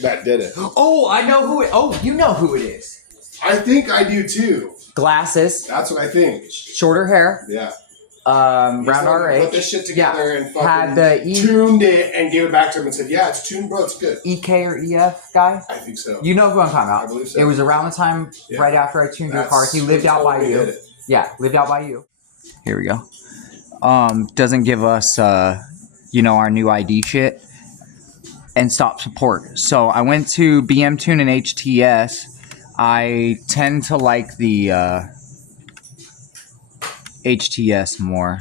that did it. Oh, I know who it. Oh, you know who it is. I think I do too. Glasses. That's what I think. Shorter hair. Yeah. Round our age. Put this shit together and fucking had the tuned it and gave it back to him and said, "Yeah, it's tuned, bro. It's good." EK or EF guy. I think so. You know who I'm talking about. I believe so. It was around the time right after I tuned your car. He lived out by you. Yeah, lived out by you. Here we go. Doesn't give us you know, our new ID shit and stop support. So I went to BM Tune and HTS. I tend to like the HTS more.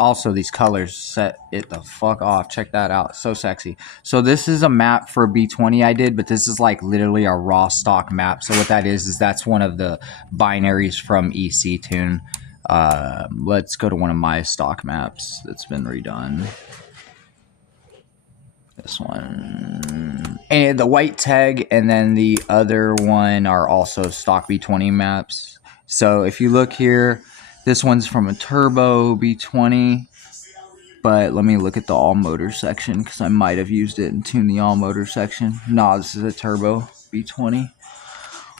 Also, these colors set it the fuck off. Check that out. So sexy. So this is a map for B20 I did, but this is like literally a raw stock map. So what that is that's one of the binaries from EC Tune. Let's go to one of my stock maps that's been redone. This one. And the white tag and then the other one are also stock B20 maps. So if you look here, this one's from a turbo B20, but let me look at the all motor section because I might have used it and tuned the all motor section. No, this is a turbo B20.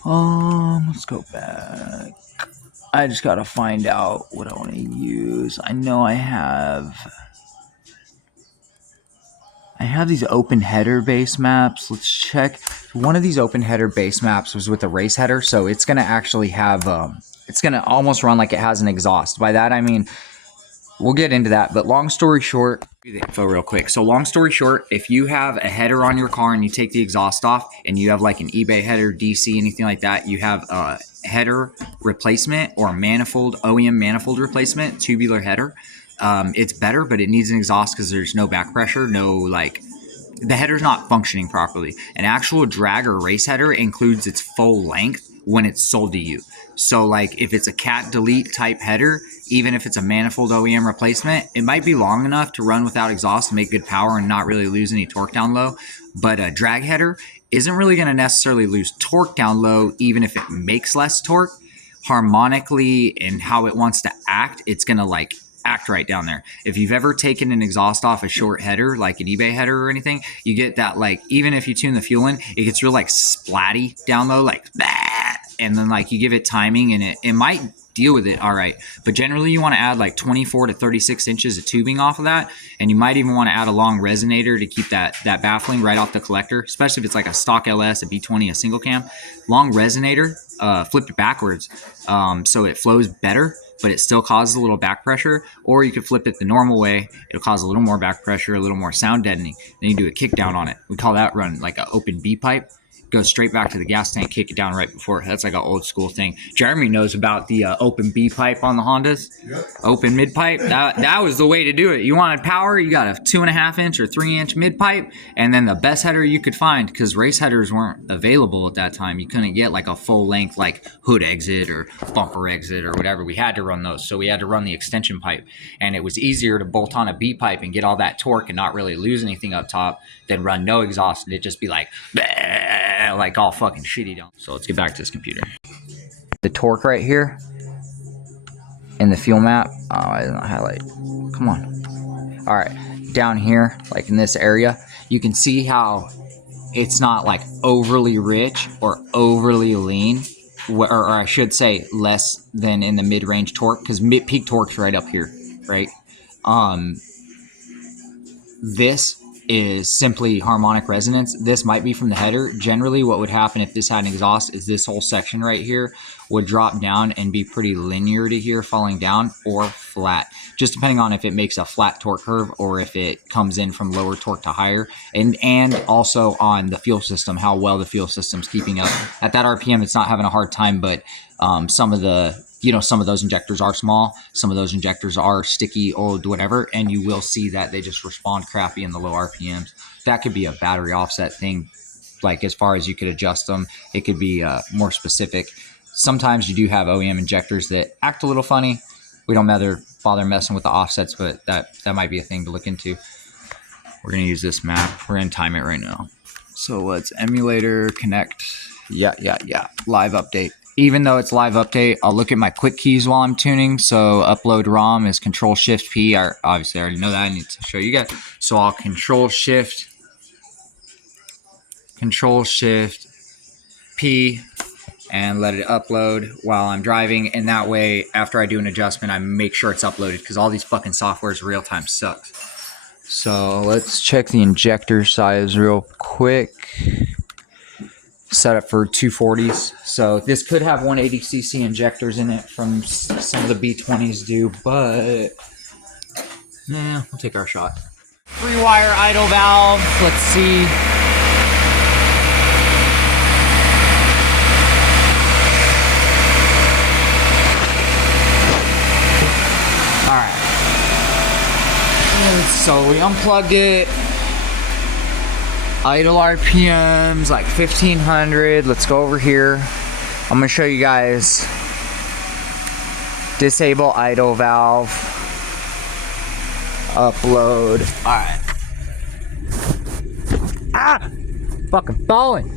Let's go back. I just gotta find out what I want to use. I know I have these open header base maps. Let's check. One of these open header base maps was with a race header, so it's gonna actually have it's going to almost run like it has an exhaust. By that, I mean, we'll get into that. But long story short, do the info real quick. So long story short, if you have a header on your car and you take the exhaust off and you have like an eBay header, DC, anything like that, you have a header replacement or a manifold, OEM manifold replacement, tubular header. It's better, but it needs an exhaust because there's no back pressure, no like... The header's not functioning properly. An actual drag or race header includes its full length when it's sold to you. So like if it's a cat delete type header, even if it's a manifold OEM replacement, it might be long enough to run without exhaust and make good power and not really lose any torque down low. But a drag header isn't really going to necessarily lose torque down low, even if it makes less torque. Harmonically in how it wants to act, it's going to like act right down there. If you've ever taken an exhaust off a short header, like an eBay header or anything, you get that like, even if you tune the fuel in, it gets real like splatty down low, like that. And then like you give it timing and it might deal with it all right. But generally you want to add like 24 to 36 inches of tubing off of that. And you might even want to add a long resonator to keep that baffling right off the collector, especially if it's like a stock LS, a B20, a single cam. Long resonator, flip it backwards so it flows better, but it still causes a little back pressure. Or you could flip it the normal way. It'll cause a little more back pressure, a little more sound deadening. Then you do a kick down on it. We call that run like an open B pipe. Go straight back to the gas tank, kick it down right before. That's like an old school thing. Jeremy knows about the open B pipe on the Hondas. Yep. Open mid pipe. That was the way to do it. You wanted power, you got a 2.5 inch or 3 inch mid pipe, and then the best header you could find, because race headers weren't available at that time. You couldn't get like a full length like hood exit or bumper exit or whatever. We had to run those, so we had to run the extension pipe, and it was easier to bolt on a B pipe and get all that torque and not really lose anything up top than run no exhaust and it just be like like all fucking shitty down. So let's get back to this computer. The torque right here in the fuel map. Oh, I didn't highlight. Come on. All right, down here, like in this area, you can see how it's not like overly rich or overly lean, or I should say less than in the mid-range torque, because peak torque's right up here, right? This is simply harmonic resonance. This might be from the header. Generally, what would happen if this had an exhaust is this whole section right here would drop down and be pretty linear to here, falling down, or flat, just depending on if it makes a flat torque curve or if it comes in from lower torque to higher, and also on the fuel system, how well the fuel system's keeping up. At that RPM, it's not having a hard time, but some of those injectors are small, some of those injectors are sticky, old, whatever, and you will see that they just respond crappy in the low RPMs. That could be a battery offset thing, like as far as you could adjust them. It could be more specific. Sometimes you do have OEM injectors that act a little funny. We don't bother messing with the offsets, but that might be a thing to look into. We're going to use this map. We're going to time it right now. So let's emulator, connect. Yeah. Live update. Even though it's live update, I'll look at my quick keys while I'm tuning. So upload ROM is Control-Shift-P. Obviously, I already know that. I need to show you guys. So I'll Control-Shift Control Shift P and let it upload while I'm driving. And that way, after I do an adjustment, I make sure it's uploaded because all these fucking softwares real time sucks. So let's check the injector size real quick. Set up for 240s. So this could have 180cc injectors in it from some of the B20s do, but yeah, we'll take our shot. Free wire idle valve. Let's see. All right. So we unplugged it. Idle RPMs like 1500. Let's go over here. I'm gonna show you guys. Disable idle valve. Upload. Alright. Ah! Fucking falling.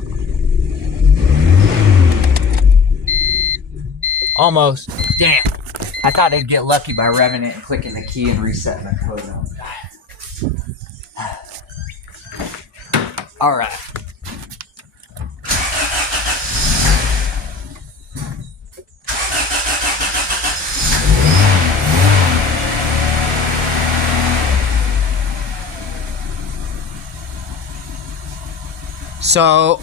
Almost. Damn. I thought I'd get lucky by revving it and clicking the key and resetting the code on. All right. So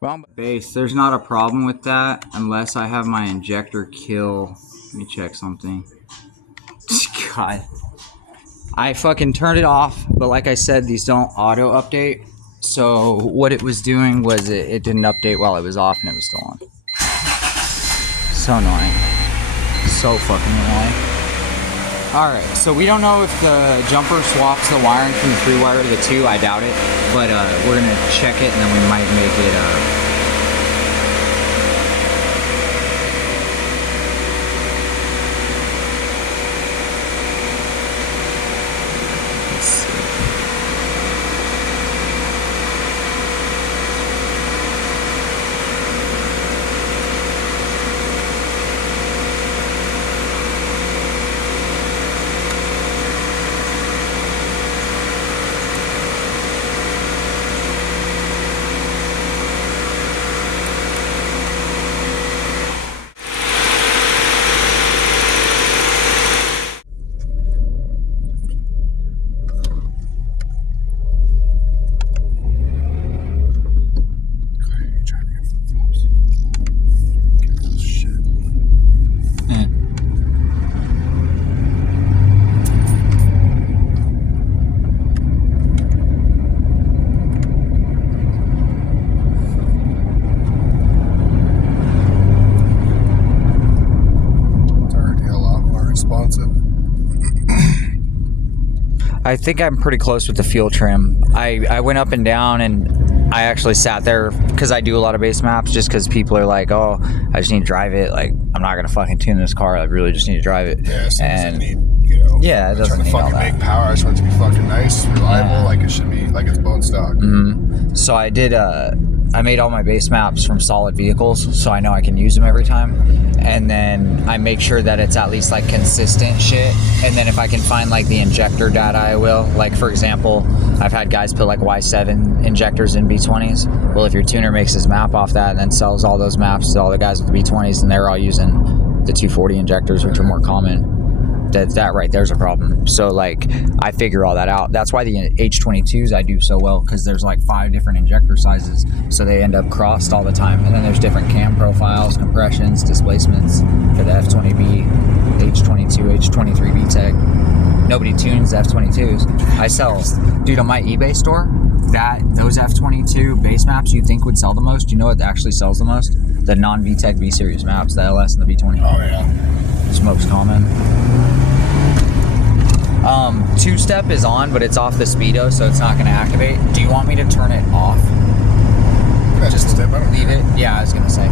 wrong base. There's not a problem with that unless I have my injector kill. Let me check something. God. I fucking turned it off, but like I said, these don't auto update. So what it was doing was it didn't update while it was off and it was still on. So annoying. So fucking annoying. Alright, so we don't know if the jumper swaps the wiring from the 3 wire to the 2. I doubt it. But we're going to check it and then we might make it... let's see. I think I'm pretty close with the fuel trim. I went up and down and I actually sat there because I do a lot of base maps just because people are like, oh, I just need to drive it. Like, I'm not going to fucking tune this car. I really just need to drive it. Yeah, so and it doesn't need, you know, yeah, it doesn't need all fucking that. make power. I just want it to be fucking nice, reliable, Yeah. like it should be, like it's bone stock. Mm-hmm. So I did, I made all my base maps from solid vehicles so I know I can use them every time. And then I make sure that it's at least like consistent shit. And then if I can find like the injector data, I will. Like for example, I've had guys put like Y7 injectors in B20s. Well, if your tuner makes his map off that and then sells all those maps to all the guys with the B20s, and they're all using the 240 injectors, which are more common. That right there's a problem. So like I figure all that out. That's why the H22s I do so well, because there's like 5 different injector sizes, so they end up crossed all the time. And then there's different cam profiles, compressions, displacements for the F20B, H22, H23 VTEC. nobody tunes F22s. I sell, dude, on my eBay store, those F22 base maps you think would sell the most, you know what actually sells the most? The non-VTEC V-Series maps, the LS and the V20. Oh yeah. Smoke's common. Two-step is on, but it's off the speedo, so it's not going to activate. Do you want me to turn it off? Yeah, just step out. Leave it? Yeah, I was going to say.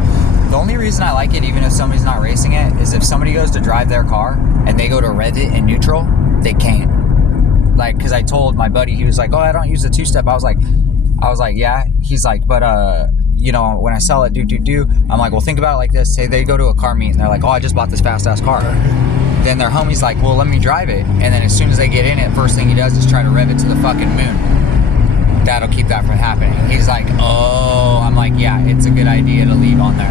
The only reason I like it, even if somebody's not racing it, is if somebody goes to drive their car and they go to rev it in neutral, they can't. Like, because I told my buddy, he was like, oh, I don't use the two-step. I was like, yeah. He's like, but, you know, when I sell it, I'm like, well, think about it like this. Say they go to a car meet and they're like, oh, I just bought this fast-ass car. Then their homie's like, well, let me drive it. And then as soon as they get in it, first thing he does is try to rev it to the fucking moon. That'll keep that from happening. He's like, oh, I'm like, yeah, it's a good idea to leave on there.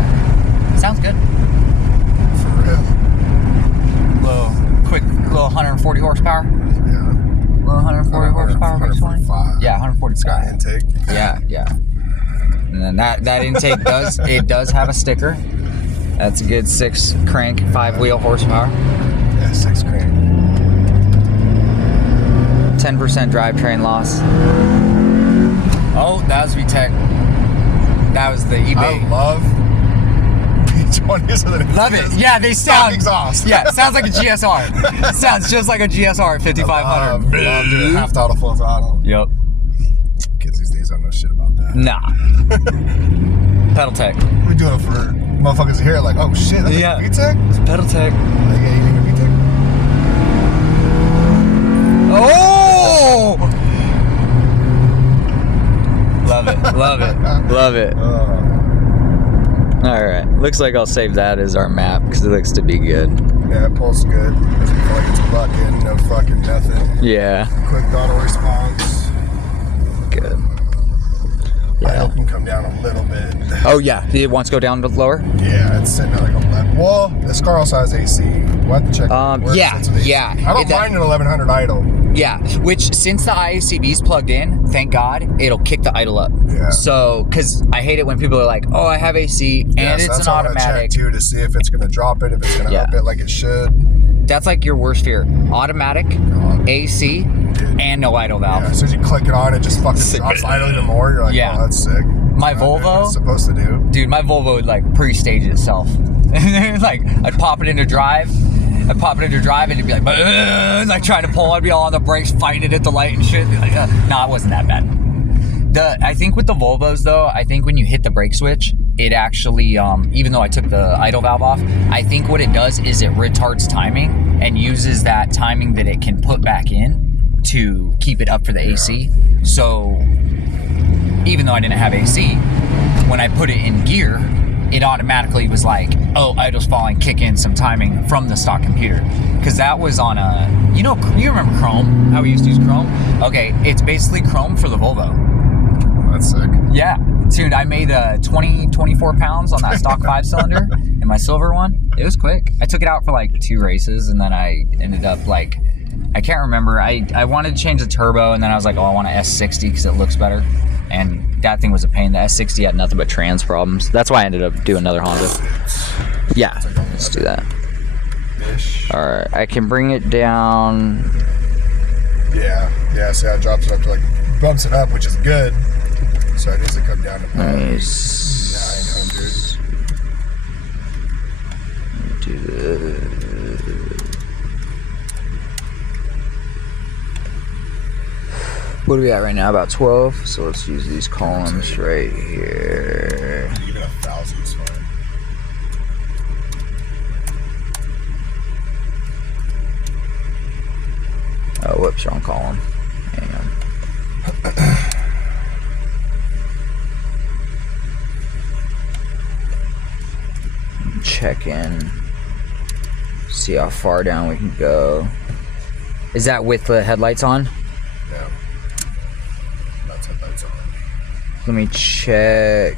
Sounds good. For real. Little 140 horsepower. Yeah. Little 140 horsepower. 145. Yeah, 140 It's got sky. intake. Yeah. And then that intake does have a sticker. That's a good 6 crank, 5 wheel horsepower. Yeah, 6 crank. 10% drivetrain loss. Oh, that was VTEC. That was the eBay. I love V20s. Love it. Yeah, they sound. exhaust. Yeah, sounds like a GSR. Sounds just like a GSR 5500. Love doing half throttle, full throttle. Yep. Kids these days don't know shit about that. Nah. Pedal tech. We doing it for motherfuckers here like, oh shit, that's Yeah. a VTEC? Pedal tech. Like, yeah, you think a VTEC? Oh! Love it. All right. Looks like I'll save that as our map because it looks to be good. Yeah, it pulls good. Doesn't feel like it's bucking, no fucking nothing. Yeah. Quick throttle response. Good. I hope it can come down a little bit. Oh yeah. It wants to go down to lower. Yeah, it's sitting at like 11. Well, this car also has AC. We'll have to check. where it yeah, sits with AC. yeah. I don't mind an 1100 idle. Yeah, which since the IACV's plugged in, thank God, it'll kick the idle up. Yeah. So, because I hate it when people are like, oh, I have AC and Yeah, so it's that's an what I'm gonna automatic. check too to see if it's gonna drop it, if it's gonna Yeah. up it like it should. That's like your worst fear. Automatic, AC, and no idle valve. Yeah, as soon as you click it on, it just fucking Sick. drops idle even more. You're like, Yeah. oh, that's sick. My That's what Volvo- it's supposed to do. Dude, my Volvo would like pre-stage itself. Like, I'd pop it into drive and it'd be like trying to pull. I'd be all on the brakes, fighting it at the light and shit. Like, nah, it wasn't that bad. I think with the Volvos though, I think when you hit the brake switch, it actually, even though I took the idle valve off, I think what it does is it retards timing and uses that timing that it can put back in to keep it up for the AC. So even though I didn't have AC, when I put it in gear, it automatically was like, oh, idle's falling, kick in some timing from the stock computer. Because that was on a, you remember Chrome, how we used to use Chrome? Okay, it's basically Chrome for the Volvo. That's sick. Yeah, dude, I made 24 pounds on that stock 5-cylinder in my silver one. It was quick. I took it out for like 2 races and then I ended up like, I can't remember. I wanted to change the turbo and then I was like, oh, I want a S60 because it looks better. And that thing was a pain. The S60 had nothing but trans problems. That's why I ended up doing another Honda. Yeah, let's do that. All right, I can bring it down. Yeah, see how it drops it up to like, bumps it up, which is good. So it needs to come down to Nice. 900. Do this. What are we at right now? About 12. So let's use these columns right here. Even 1,000 is fine. Oh, whoops, wrong column. Hang on. Check in. See how far down we can go. Is that with the headlights on? Yeah. That's headlights on. Let me check.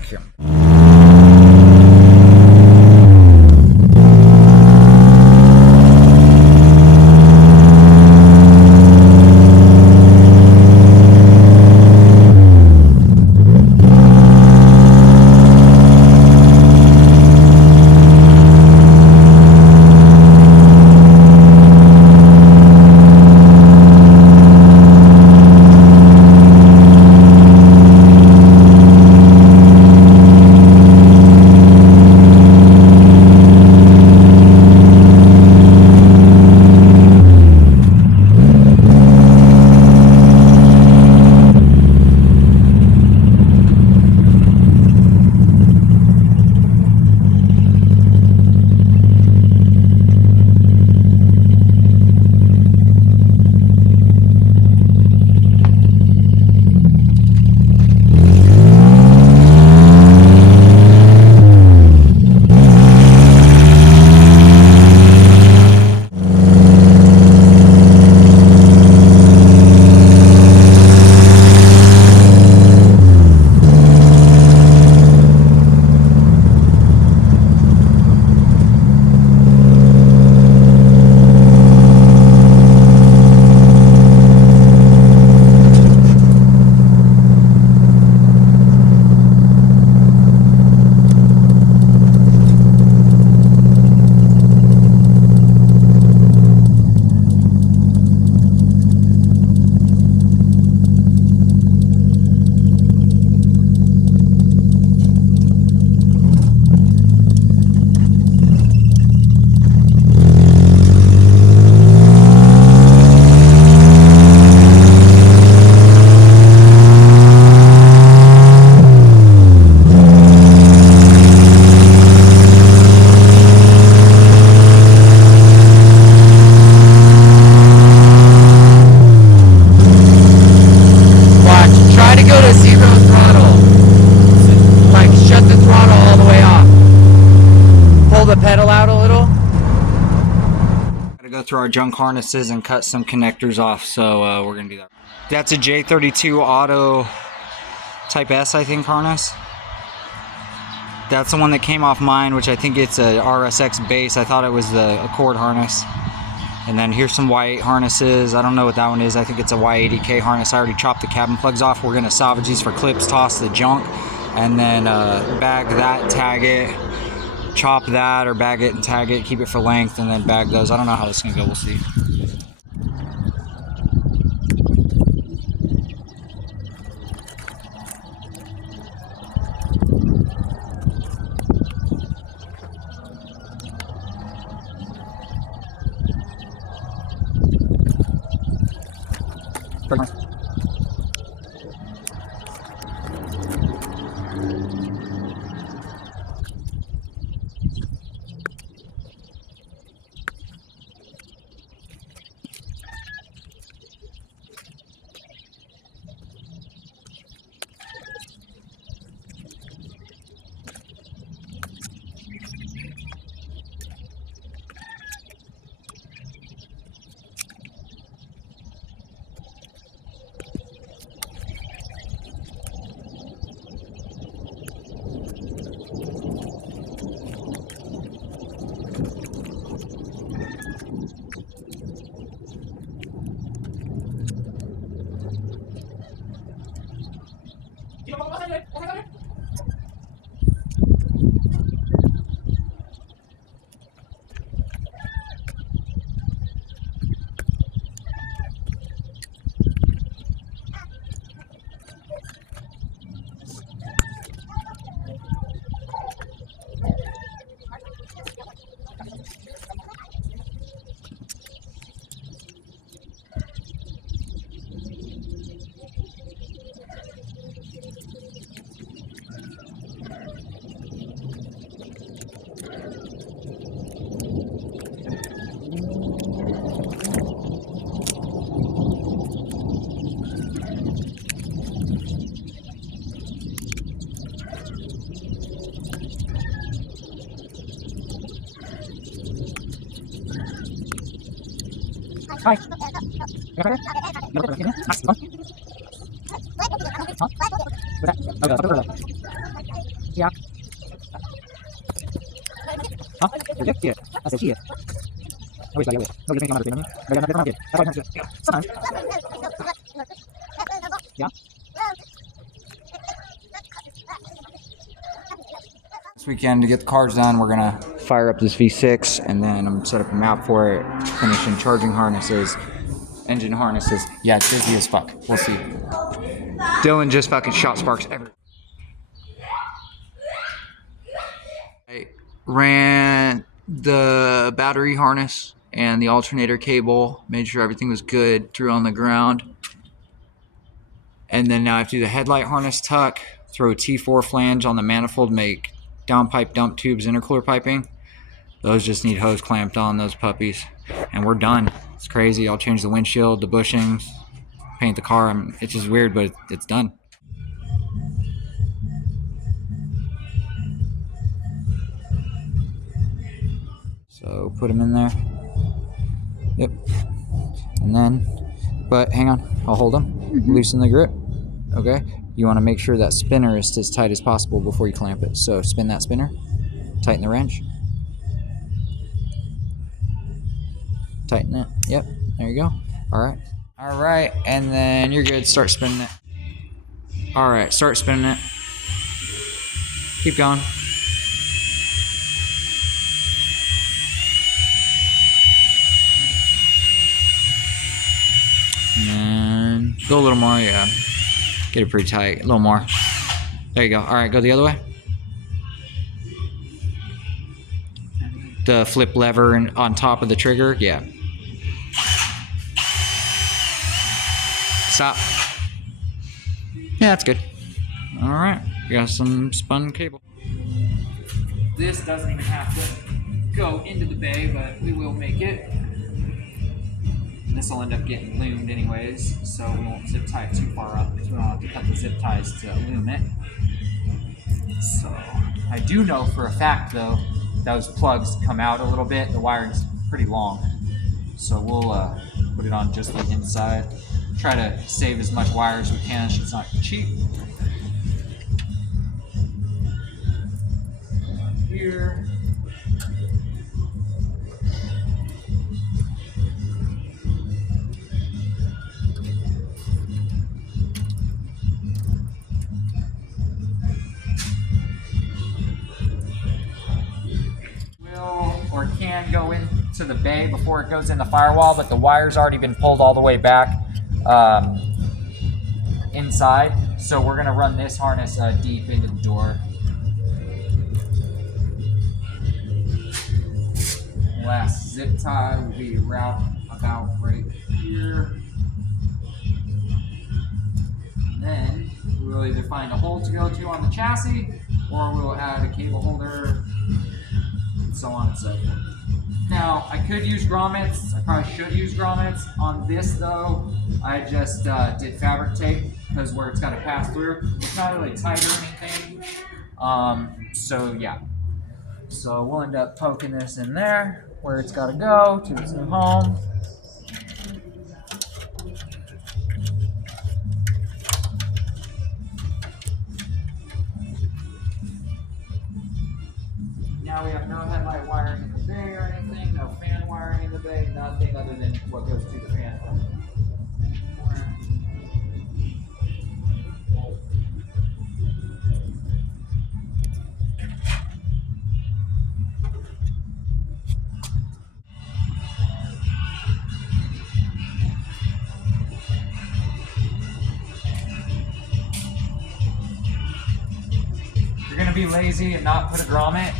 through our junk harnesses and cut some connectors off, so we're gonna do that. That's a J32 Auto Type S, I think, harness. That's the one that came off mine, which I think it's a RSX base. I thought it was the Accord harness. And then here's some Y8 harnesses. I don't know what that one is. I think it's a Y80K harness. I already chopped the cabin plugs off. We're gonna salvage these for clips, toss the junk, and then bag that, tag it, chop that, or bag it and tag it, keep it for length, and then bag those. I don't know how this is gonna go. We'll see. Hi. Yeah. Hả? Được kìa. À, sẽ kìa. Ôi, lại rồi. Đâu cái này mà được kìa. Đây là kìa. Đây là kìa. Sắp hẳn. Yeah. This weekend, to get the cars done, we're gonna fire up this V6, and then I'm gonna set up a map for it, finish in charging harnesses, engine harnesses. Yeah, it's busy as fuck. We'll see. Dylan just fucking shot sparks everywhere. I ran the battery harness and the alternator cable, made sure everything was good, threw on the ground. And then now I have to do the headlight harness tuck, throw a T4 flange on the manifold, make downpipe dump tubes intercooler piping. Those just need hose clamped on, those puppies. And we're done. It's crazy. I'll change the windshield, the bushings, paint the car. It's just weird, but it's done. So put them in there. Yep. And then, but hang on, I'll hold them. Mm-hmm. Loosen the grip. Okay. You want to make sure that spinner is as tight as possible before you clamp it. So spin that spinner, tighten the wrench. Tighten it. Yep. There you go. All right. All right. And then you're good. Start spinning it. All right. Start spinning it. Keep going. And go a little more. Yeah. Get it pretty tight. A little more. There you go. All right. Go the other way. The flip lever on top of the trigger. Yeah. Stop. Yeah, that's good. All right. We got some spun cable. This doesn't even have to go into the bay, but we will make it. This will end up getting loomed anyways, so we won't zip tie it too far up because we don't have to cut the zip ties to loom it. So I do know for a fact though, those plugs come out a little bit. The wiring's pretty long. So we'll put it on just the inside. Try to save as much wire as we can. It's not cheap. Here. Will or can go into the bay before it goes in the firewall, but the wire's already been pulled all the way back inside. So we're gonna run this harness deep into the door. Last zip tie will be about right here. And then we'll either find a hole to go to on the chassis, or we'll add a cable holder, and so on and so forth. Now, I could use grommets. I probably should use grommets. On this, though, I just did fabric tape because where it's got to pass through, it's not really tight or anything. So yeah. So we'll end up poking this in there where it's got to go to its new home. Now we have no headlight wiring in the bay or anything, no fan wiring in the bay, nothing other than what goes to the fan. If you're gonna be lazy and not put a grommet,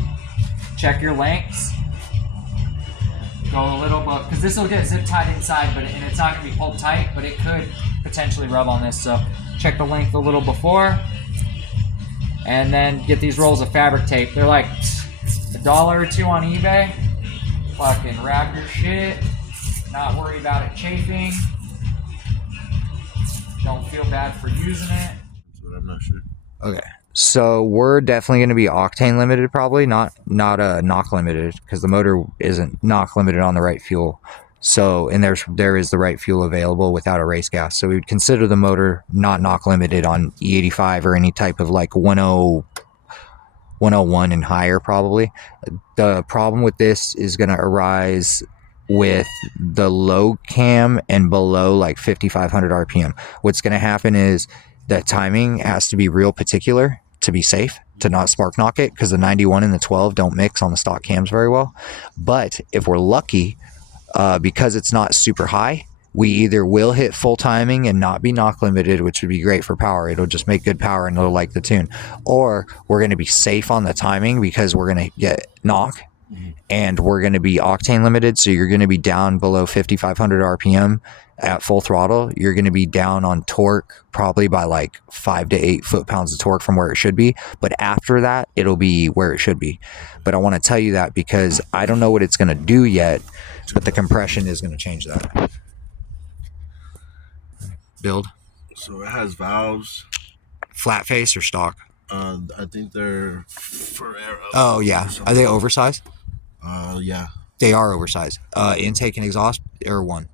check your lengths. Go a little bit, because this will get zip tied inside, and it's not gonna be pulled tight, but it could potentially rub on this. So check the length a little before, and then get these rolls of fabric tape. They're like $1 or $2 on eBay. Fucking wrap your shit. Not worry about it chafing. Don't feel bad for using it. But I'm not sure. Okay. So we're definitely going to be octane limited, probably not knock limited, because the motor isn't knock limited on the right fuel. So, and there is the right fuel available without a race gas. So we would consider the motor not knock limited on E85 or any type of like 101 and higher, probably. The problem with this is going to arise with the low cam and below like 5,500 RPM. What's going to happen is that timing has to be real particular to be safe, to not spark knock it, because the 91 and the 12 don't mix on the stock cams very well. But if we're lucky, because it's not super high, we either will hit full timing and not be knock limited, which would be great for power. It'll just make good power and it'll like the tune. Or we're going to be safe on the timing because we're going to get knock, and we're going to be octane limited. So you're going to be down below 5,500 RPM at full throttle. You're going to be down on torque probably by like 5 to 8 foot-pounds of torque from where it should be. But after that, it'll be where it should be. But I want to tell you that because I don't know what it's going to do yet, but the compression is going to change that. Build. So it has valves. Flat face or stock? I think they're Ferrero. Oh, yeah. Are they oversized? Yeah. They are oversized. Intake and exhaust or one?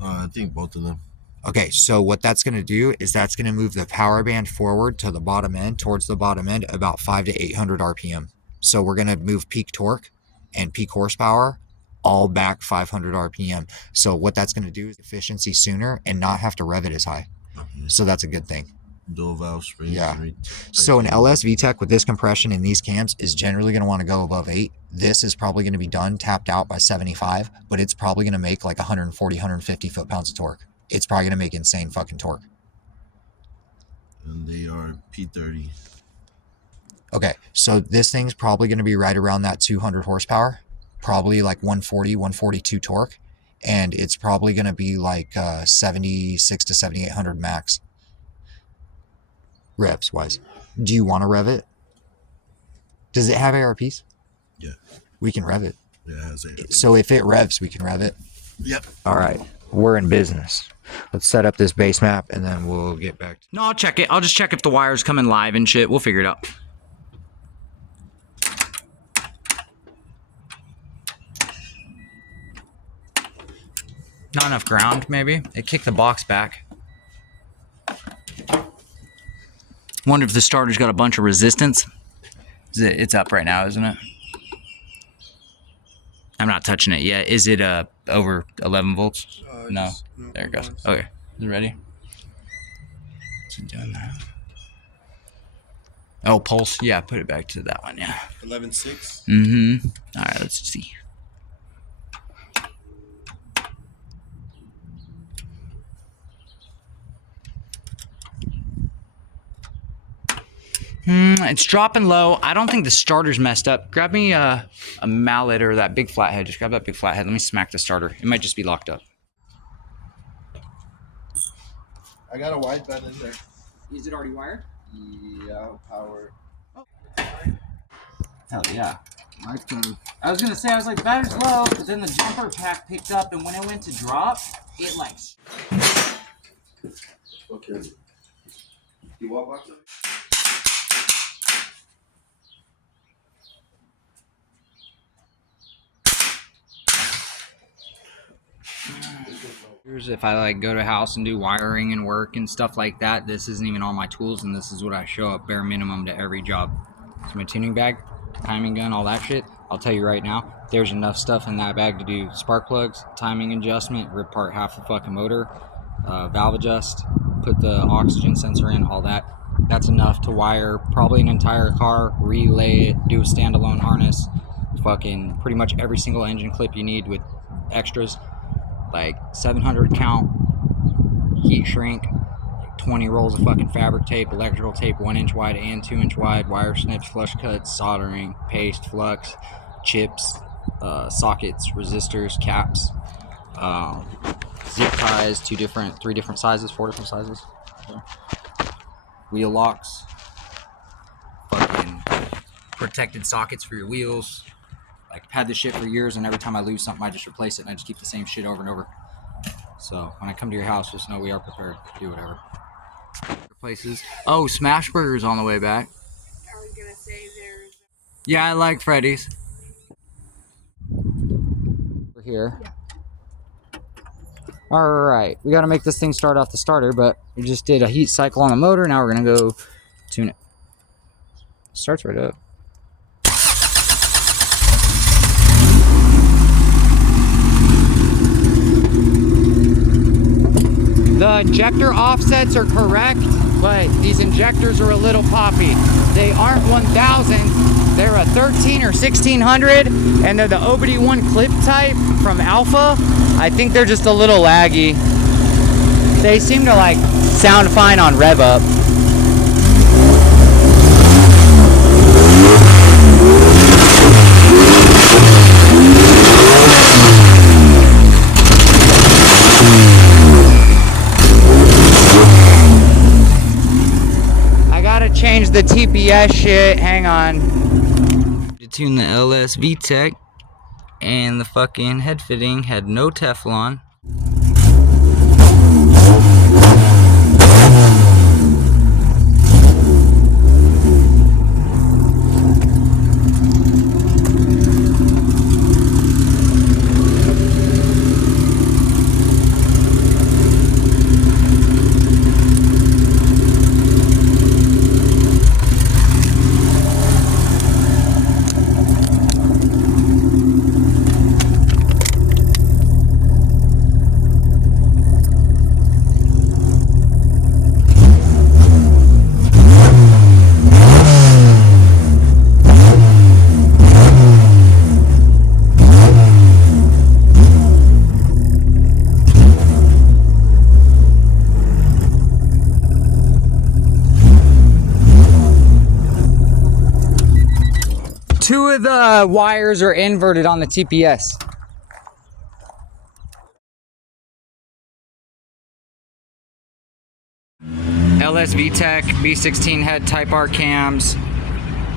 I think both of them. Okay, so what that's going to do is that's going to move the power band forward to the bottom end, towards the bottom end, about 500 to 800 RPM. So we're going to move peak torque and peak horsepower all back 500 RPM. So what that's going to do is efficiency sooner and not have to rev it as high. So that's a good thing. Dual valve springs. Yeah. So an LS VTEC with this compression in these cams is generally going to want to go above 8. This is probably going to be done tapped out by 75, but it's probably going to make like 140, 150 foot-pounds of torque. It's probably going to make insane fucking torque. And they are P30. Okay, so this thing's probably going to be right around that 200 horsepower, probably like 140, 142 torque, and it's probably going to be like 76 to 7,800 max. Revs wise. Do you want to rev it? Does it have ARPs? Yeah. We can rev it. Yeah, it has ARPs. So if it revs, we can rev it. Yep. All right. We're in business. Let's set up this base map and then we'll get back. No, I'll check it. I'll just check if the wire's coming live and shit. We'll figure it out. Not enough ground, maybe. It kicked the box back. Wonder if the starter's got a bunch of resistance. It's up right now, isn't it? I'm not touching it yet. Is it over 11 volts? No. There it goes. Okay. Is it ready? Is it doing that? Oh, pulse. Yeah, put it back to that one. Yeah. 11.6. Mm-hmm. All right, let's see. It's dropping low. I don't think the starter's messed up. Grab me a mallet or that big flathead. Just grab that big flathead. Let me smack the starter. It might just be locked up. I got a wide bed in there. Is it already wired? Yeah, power. Hell yeah. I was gonna say, I was like, battery's low, but then the jumper pack picked up, and when it went to drop, it like... Okay. You want box? Here's if I like go to a house and do wiring and work and stuff like that. This isn't even all my tools, and this is what I show up bare minimum to every job. It's my tuning bag, timing gun, all that shit. I'll tell you right now, there's enough stuff in that bag to do spark plugs, timing adjustment, rip apart half the fucking motor, valve adjust, put the oxygen sensor in, all that. That's enough to wire probably an entire car, relay it, do a standalone harness, fucking pretty much every single engine clip you need with extras. Like 700 count, heat shrink, like 20 rolls of fucking fabric tape, electrical tape, 1-inch wide and 2-inch wide, wire snips, flush cuts, soldering, paste, flux, chips, sockets, resistors, caps, zip ties, 3 different sizes, 4 different sizes, wheel locks, fucking protected sockets for your wheels. Like, I've had this shit for years, and every time I lose something, I just replace it, and I just keep the same shit over and over. So, when I come to your house, just know we are prepared to do whatever. Places. Oh, Smash Burger's on the way back. I was gonna say there's... Yeah, I like Freddy's. We're here. Alright, we gotta make this thing start off the starter, but we just did a heat cycle on the motor, now we're gonna go tune it. Starts right up. The injector offsets are correct, but these injectors are a little poppy. They aren't 1000s, they're a 13 or 1600, and they're the OBD1 clip type from Alpha. I think they're just a little laggy. They seem to like sound fine on rev up. Change the TPS shit. Hang on. To tune the LS VTEC, and the fucking head fitting had no Teflon. Two of the wires are inverted on the TPS. LS VTEC, B16 head Type R cams,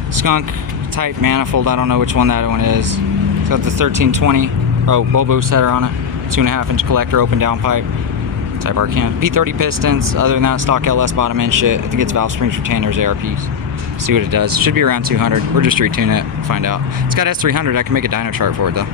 skunk type manifold, I don't know which one that one is. It's got the 1320, bulb boost header on it, 2.5-inch collector open down pipe, Type R cam, P30 pistons, other than that stock LS bottom end shit. I think it's valve springs, retainers, ARPs. See what it does. Should be around 200. We're just retuning it, find out. It's got S300, I can make a dyno chart for it though.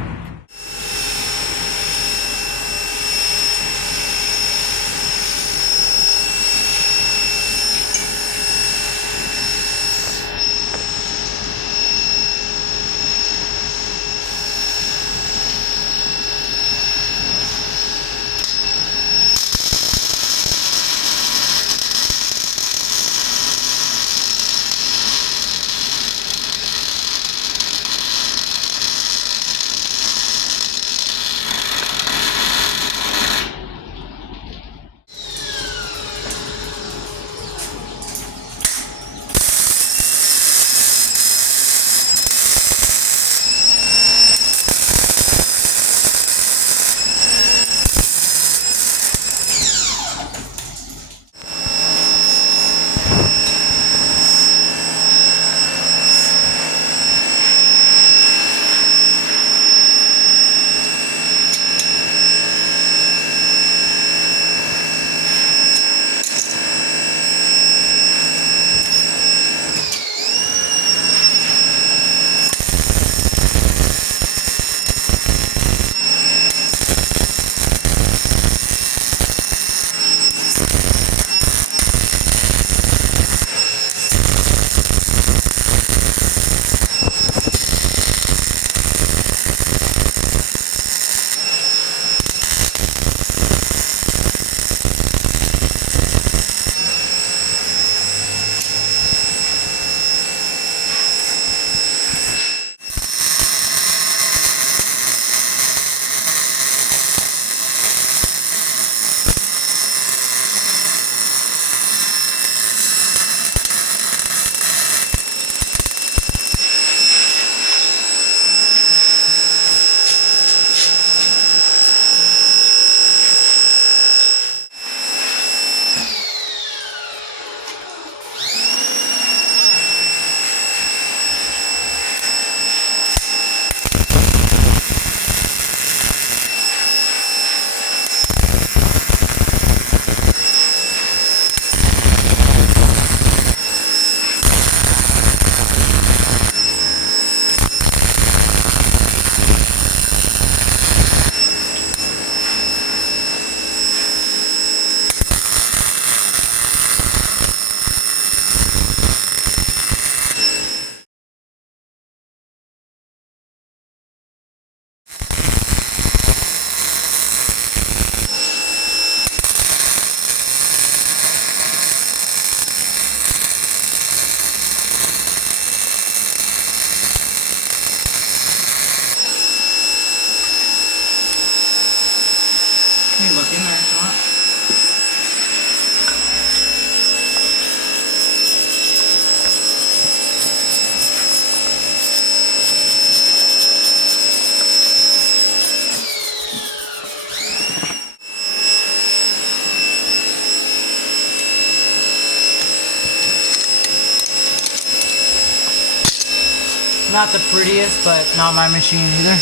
Not the prettiest, but not my machine either.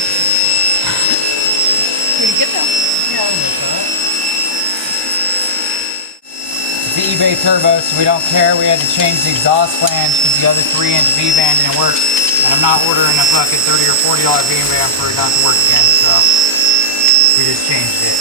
Pretty good though. It's the eBay Turbo, so we don't care. We had to change the exhaust flange because the other 3-inch V-band didn't work. And I'm not ordering a fucking $30 or $40 V-band for it not to work again, so we just changed it.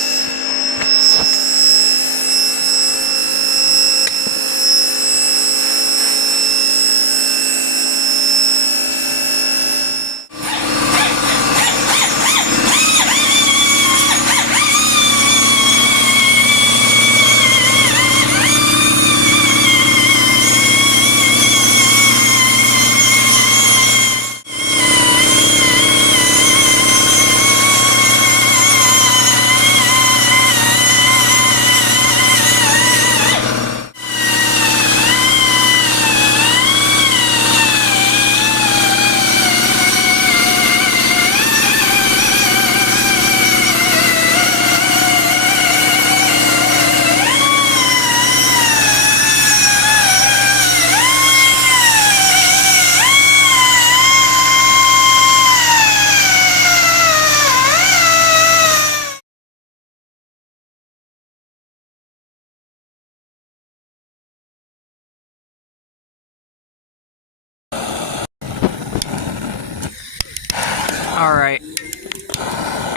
Alright,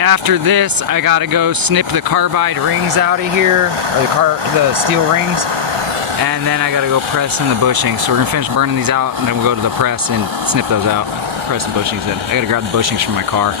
after this I gotta go snip the carbide rings out of here, or the steel rings, and then I gotta go press in the bushings. So we're gonna finish burning these out and then we'll go to the press and snip those out, press the bushings in. I gotta grab the bushings from my car.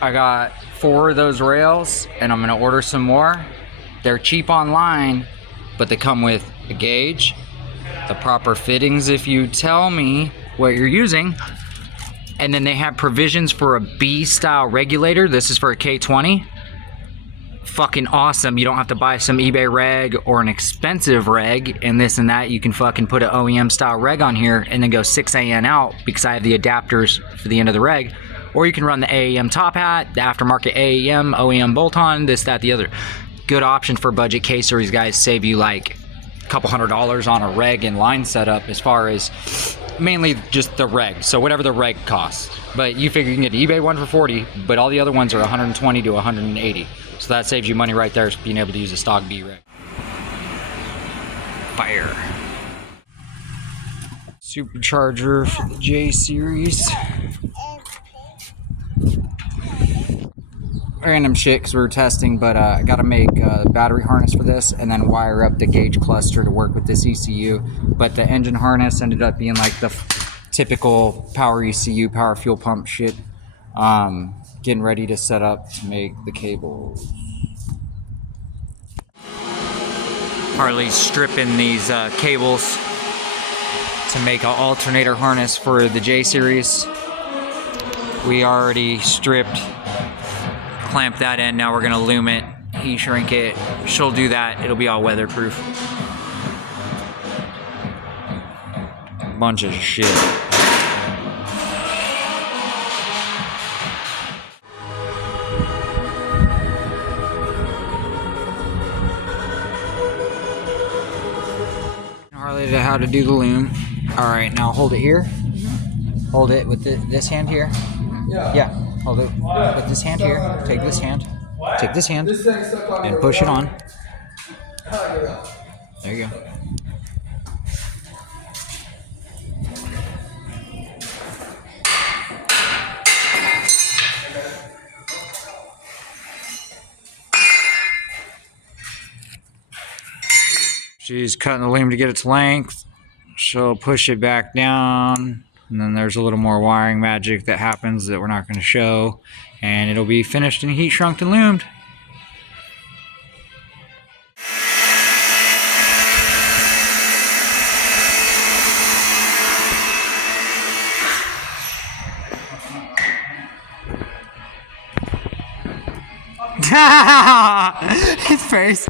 I got 4 of those rails and I'm gonna order some more. They're cheap online, but they come with a gauge, the proper fittings if you tell me what you're using, and then they have provisions for a B style regulator. This is for a K20. Fucking awesome. You don't have to buy some eBay reg or an expensive reg and this and that. You can fucking put an OEM style reg on here and then go 6AN out because I have the adapters for the end of the reg. Or you can run the AEM top hat, the aftermarket AEM, OEM bolt-on, this, that, the other. Good option for budget K-Series guys. Save you like a couple $100s on a reg and line setup as far as mainly just the reg. So whatever the reg costs. But you figure you can get an eBay one for 40, but all the other ones are 120 to 180. So that saves you money right there, being able to use a stock B reg. Fire. Supercharger for the J series. Random shit because we were testing, but I gotta make a battery harness for this and then wire up the gauge cluster to work with this ECU. But the engine harness ended up being like the typical power ECU, power fuel pump shit. Getting ready to set up to make the cables. Harley's stripping these cables to make an alternator harness for the J series. We already stripped, clamped that in. Now we're gonna loom it, heat shrink it. She'll do that. It'll be all weatherproof. Bunch of shit. Harley to how to do the loom. All right, now hold it here. Hold it with this hand here. Yeah. Hold it with this hand here. Take this hand. Take this hand and push it on. There you go. She's cutting the loom to get its length. She'll push it back down. And then there's a little more wiring magic that happens that we're not going to show. And it'll be finished and heat shrunk and loomed. His face.